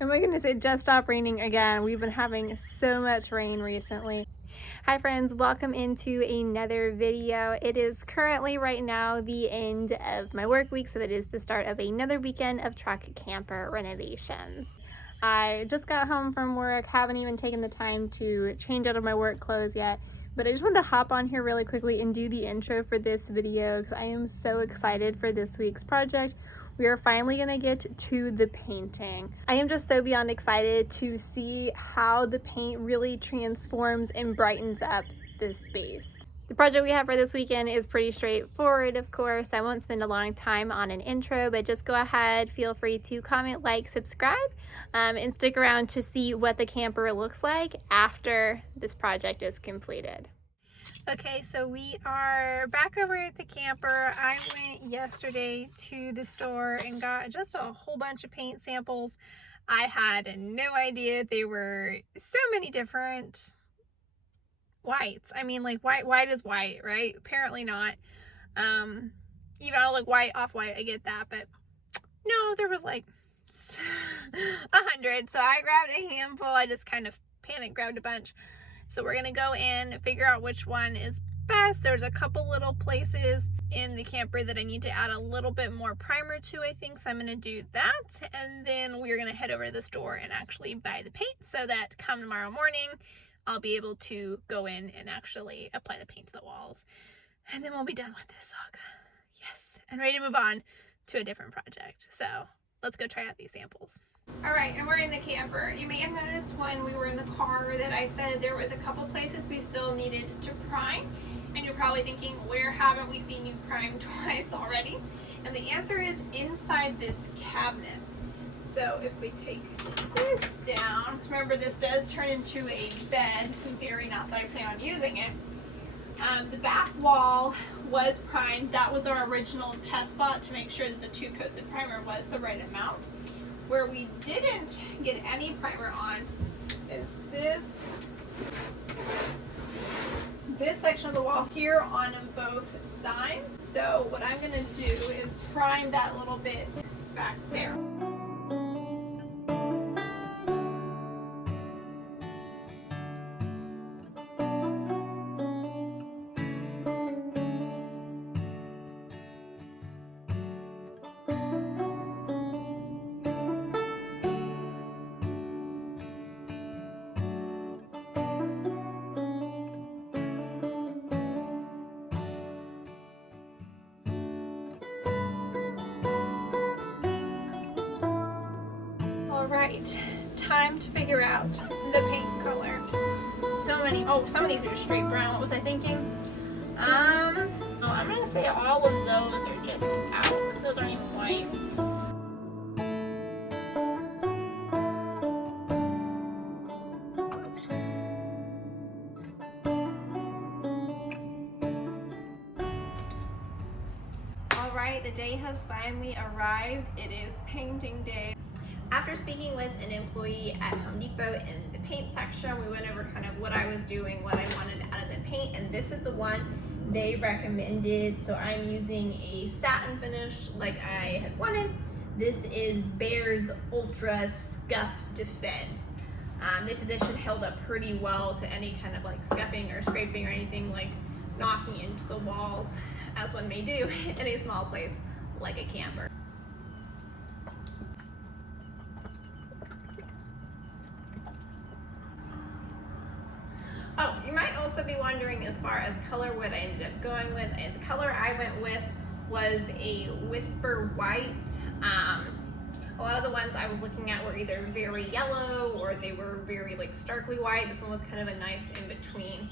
Oh my goodness, it just stopped raining again. We've been having so much rain recently. Hi friends, welcome into another video. It is currently right now the end of my work week, so it is the start of another weekend of truck camper renovations. I just got home from work, haven't even taken the time to change out of my work clothes yet, but I just wanted to hop on here really quickly and do the intro for this video because I am so excited for this week's project. We are finally gonna get to the painting. I am just so beyond excited to see how the paint really transforms and brightens up this space. The project we have for this weekend is pretty straightforward, of course. I won't spend a long time on an intro, but just go ahead, feel free to comment, like, subscribe, and stick around to see what the camper looks like after this project is completed. Okay, so we are back over at the camper. I went yesterday to the store and got just a whole bunch of paint samples. I had no idea they were so many different whites. I mean, like white is white, right? Apparently not. Even like white, off-white, I get that, but no, there was like 100. So I grabbed a handful. I just kind of panic grabbed a bunch. So we're gonna go in and figure out which one is best. There's a couple little places in the camper that I need to add a little bit more primer to, I think, so I'm gonna do that, and then we're gonna head over to the store and actually buy the paint so that come tomorrow morning I'll be able to go in and actually apply the paint to the walls, and then we'll be done with this saga. Yes, and ready to move on to a different project. So let's go try out these samples. All right, and we're in the camper. You may have noticed when we were in the car that I said there was a couple places we still needed to prime, and you're probably thinking, where haven't we seen you prime twice already? And the answer is inside this cabinet. So if we take this down, remember this does turn into a bed in theory, not that I plan on using it. The back wall was primed. That was our original test spot to make sure that the 2 coats of primer was the right amount. Where we didn't get any primer on is this section of the wall here on both sides. So what I'm gonna do is prime that little bit back there. Alright, time to figure out the paint color. So many, some of these are just straight brown. What was I thinking? I'm gonna say all of those are just out, because those aren't even white. Alright, the day has finally arrived. It is painting day. After speaking with an employee at Home Depot in the paint section, we went over kind of what I was doing, what I wanted out of the paint, and this is the one they recommended. So I'm using a satin finish like I had wanted. This is Behr's Ultra Scuff Defense. They said this should hold up pretty well to any kind of like scuffing or scraping or anything like knocking into the walls, as one may do in a small place like a camper. Oh, you might also be wondering as far as color what I ended up going with. And the color I went with was a Whisper White. A lot of the ones I was looking at were either very yellow or they were very like starkly white. This one was kind of a nice in between.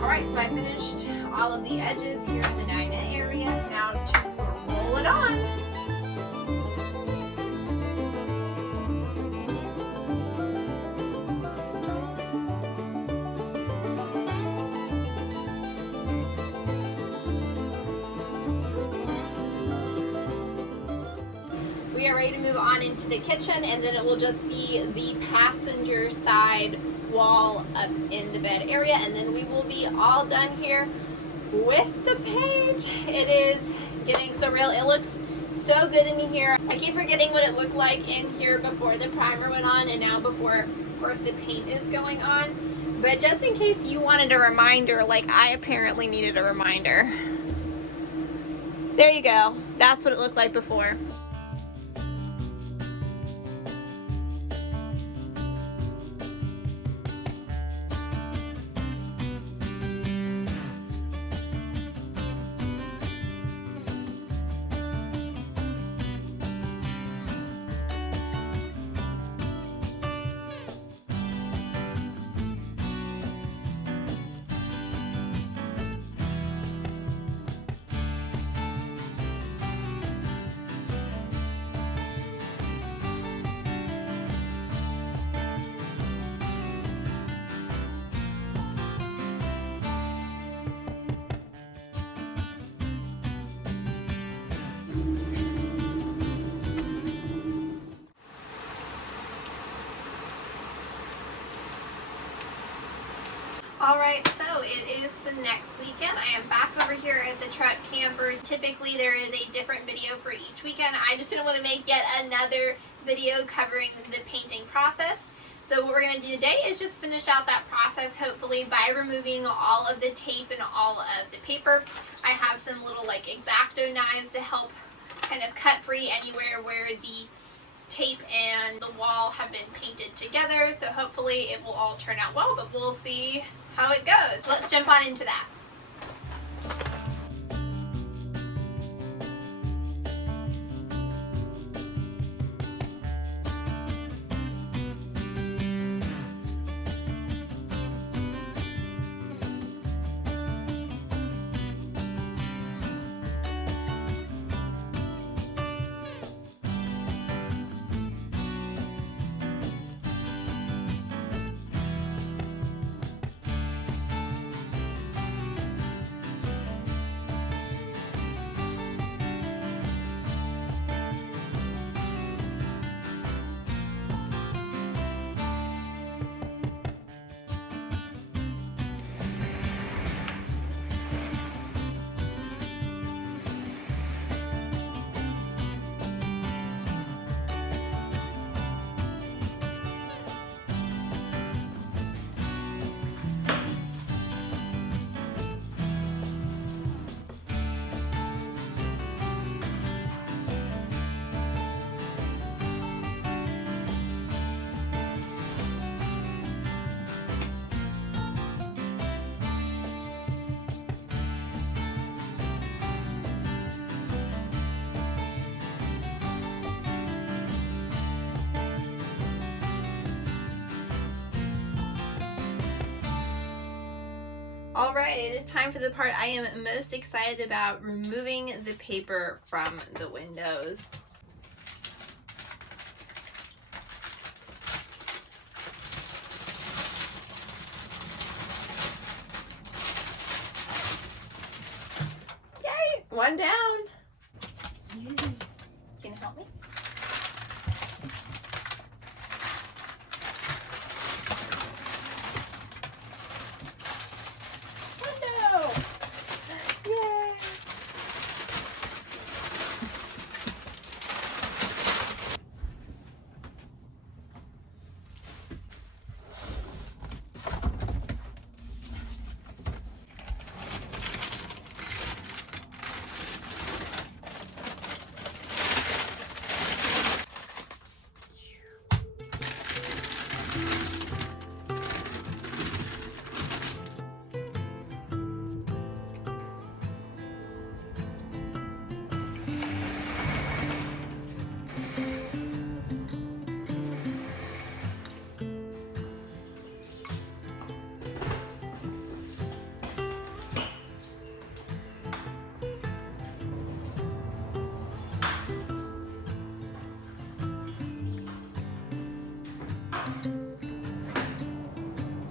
Alright, so I finished all of the edges here in the dinette area. Now to roll it on. We are ready to move on into the kitchen, and then it will just be the passenger side wall up in the bed area, and then we will be all done here with the paint. It is getting so real. It looks so good in here. I keep forgetting what it looked like in here before the primer went on, and now before, of course, the paint is going on. But just in case you wanted a reminder, like I apparently needed a reminder. There you go. That's what it looked like before. Alright, so it is the next weekend. I am back over here at the truck camper. Typically there is a different video for each weekend. I just didn't want to make yet another video covering the painting process. So what we're going to do today is just finish out that process, hopefully by removing all of the tape and all of the paper. I have some little like X-Acto knives to help kind of cut free anywhere where the tape and the wall have been painted together. So hopefully it will all turn out well, but we'll see how it goes. Let's jump on into that. Alright, it is time for the part I am most excited about, removing the paper from the windows. Yay! One down. Easy. Can you help me?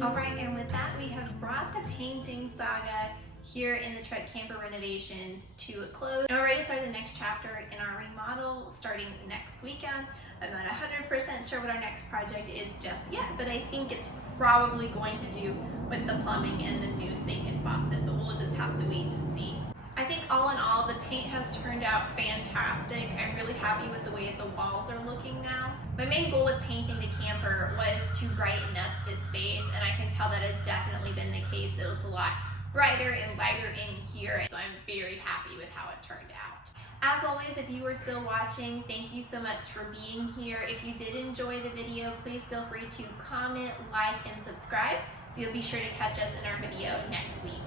Alright, and with that we have brought the painting saga here in the truck camper renovations to a close. And we're ready to start the next chapter in our remodel starting next weekend. I'm not 100% sure what our next project is just yet, but I think it's probably going to do with the plumbing and the new sink and faucet, but we'll just have to wait and see. I think all in all, the paint has turned out fantastic. I'm really happy with the way the walls are looking now. My main goal with painting the camper was to brighten up this space, and I can tell that it's definitely been the case. It was a lot brighter and lighter in here, so I'm very happy with how it turned out. As always, if you are still watching, thank you so much for being here. If you did enjoy the video, please feel free to comment, like, and subscribe so you'll be sure to catch us in our video next week.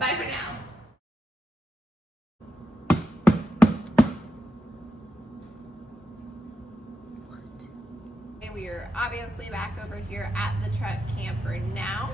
Bye for now. We are obviously back over here at the truck camper now.